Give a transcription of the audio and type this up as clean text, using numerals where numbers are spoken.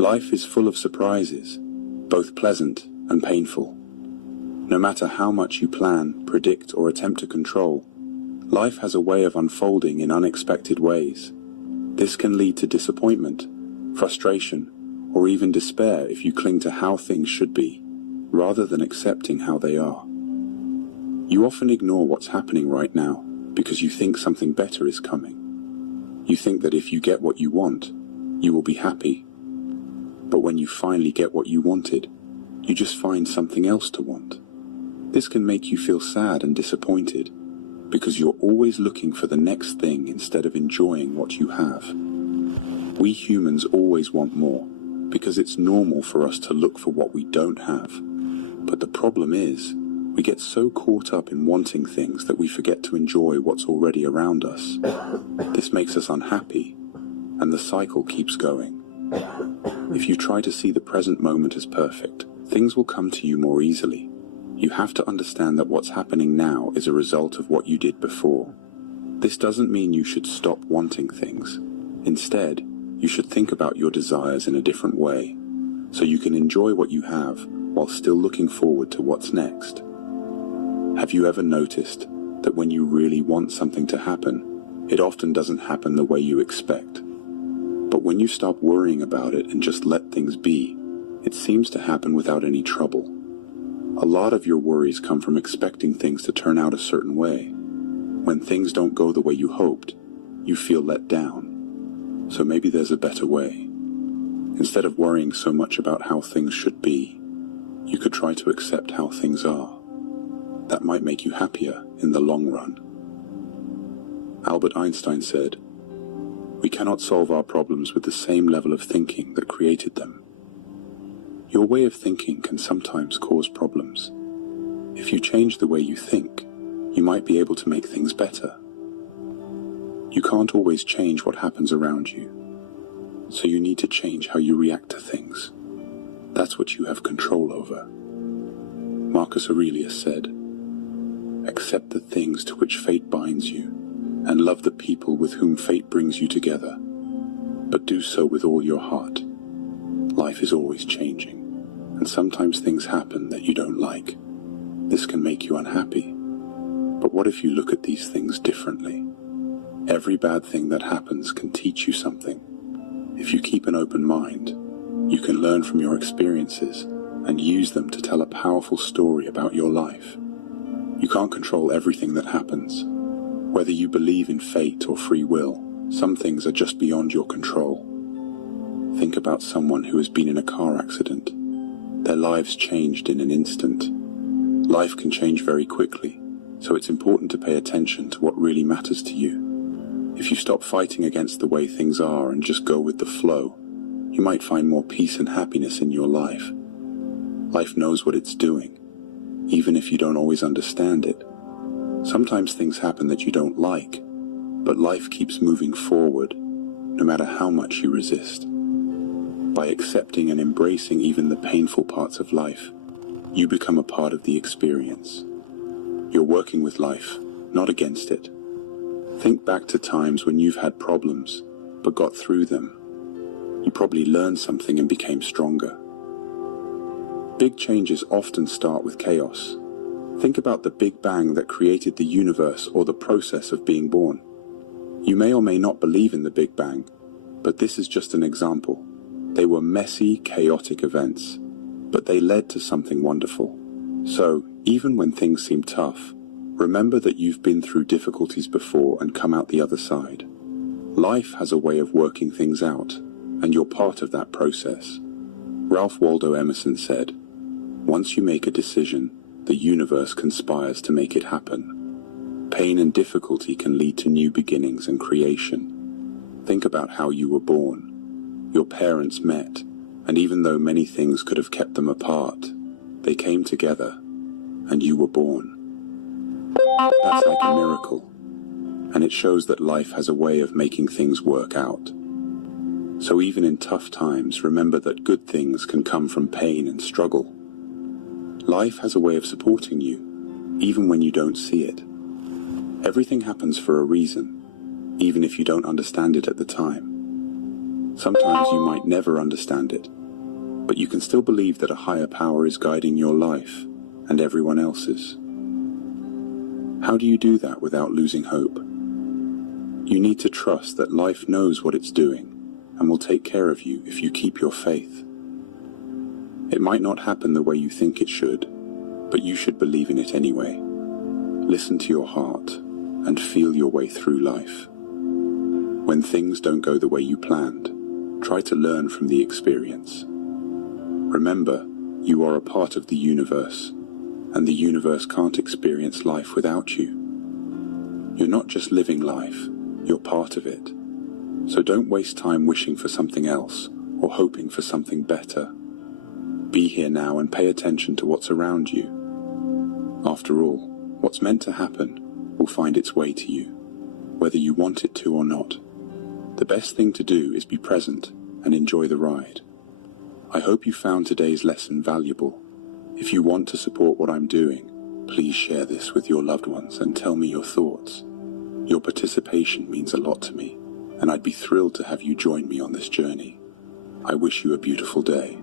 Life is full of surprises, both pleasant and painful. No matter how much you plan, predict, or attempt to control, life has a way of unfolding in unexpected ways. This can lead to disappointment, frustration, or even despair if you cling to how things should be, rather than accepting how they are. You often ignore what's happening right now because you think something better is coming. You think that if you get what you want, you will be happy. But when you finally get what you wanted, you just find something else to want. This can make you feel sad and disappointed because you're always looking for the next thing instead of enjoying what you have. We humans always want more because it's normal for us to look for what we don't have. But the problem is, we get so caught up in wanting things that we forget to enjoy what's already around us. This makes us unhappy, and the cycle keeps going. If you try to see the present moment as perfect, things will come to you more easily. You have to understand that what's happening now is a result of what you did before. This doesn't mean you should stop wanting things. Instead, you should think about your desires in a different way, so you can enjoy what you have while still looking forward to what's next. Have you ever noticed that when you really want something to happen, it often doesn't happen the way you expect? But when you stop worrying about it and just let things be, it seems to happen without any trouble. A lot of your worries come from expecting things to turn out a certain way. When things don't go the way you hoped, you feel let down. So maybe there's a better way. Instead of worrying so much about how things should be, you could try to accept how things are. That might make you happier in the long run. Albert Einstein said, "We cannot solve our problems with the same level of thinking that created them." Your way of thinking can sometimes cause problems. If you change the way you think, you might be able to make things better. You can't always change what happens around you, so you need to change how you react to things. That's what you have control over. Marcus Aurelius said, "Accept the things to which fate binds you, and love the people with whom fate brings you together. But do so with all your heart. Life is always changing, and sometimes things happen that you don't like. This can make you unhappy. But what if you look at these things differently? Every bad thing that happens can teach you something. If you keep an open mind, you can learn from your experiences and use them to tell a powerful story about your life. You can't control everything that happens. Whether you believe in fate or free will, some things are just beyond your control. Think about someone who has been in a car accident. Their lives changed in an instant. Life can change very quickly, so it's important to pay attention to what really matters to you. If you stop fighting against the way things are and just go with the flow, you might find more peace and happiness in your life. Life knows what it's doing, even if you don't always understand it. Sometimes things happen that you don't like, but life keeps moving forward, no matter how much you resist. By accepting and embracing even the painful parts of life, you become a part of the experience. You're working with life, not against it. Think back to times when you've had problems, but got through them. You probably learned something and became stronger. Big changes often start with chaos. Think about the Big Bang that created the universe or the process of being born. You may or may not believe in the Big Bang, but this is just an example. They were messy, chaotic events, but they led to something wonderful. So, even when things seem tough, remember that you've been through difficulties before and come out the other side. Life has a way of working things out, and you're part of that process. Ralph Waldo Emerson said, "Once you make a decision, the universe conspires to make it happen." Pain and difficulty can lead to new beginnings and creation. Think about how you were born. Your parents met, and even though many things could have kept them apart, they came together, and you were born. That's like a miracle, and it shows that life has a way of making things work out. So even in tough times, remember that good things can come from pain and struggle. Life has a way of supporting you, even when you don't see it. Everything happens for a reason, even if you don't understand it at the time. Sometimes you might never understand it, but you can still believe that a higher power is guiding your life and everyone else's. How do you do that without losing hope? You need to trust that life knows what it's doing and will take care of you if you keep your faith. It might not happen the way you think it should, but you should believe in it anyway. Listen to your heart and feel your way through life. When things don't go the way you planned, try to learn from the experience. Remember, you are a part of the universe, and the universe can't experience life without you. You're not just living life, you're part of it. So don't waste time wishing for something else or hoping for something better. Be here now and pay attention to what's around you. After all, what's meant to happen will find its way to you, whether you want it to or not. The best thing to do is be present and enjoy the ride. I hope you found today's lesson valuable. If you want to support what I'm doing, please share this with your loved ones and tell me your thoughts. Your participation means a lot to me, and I'd be thrilled to have you join me on this journey. I wish you a beautiful day.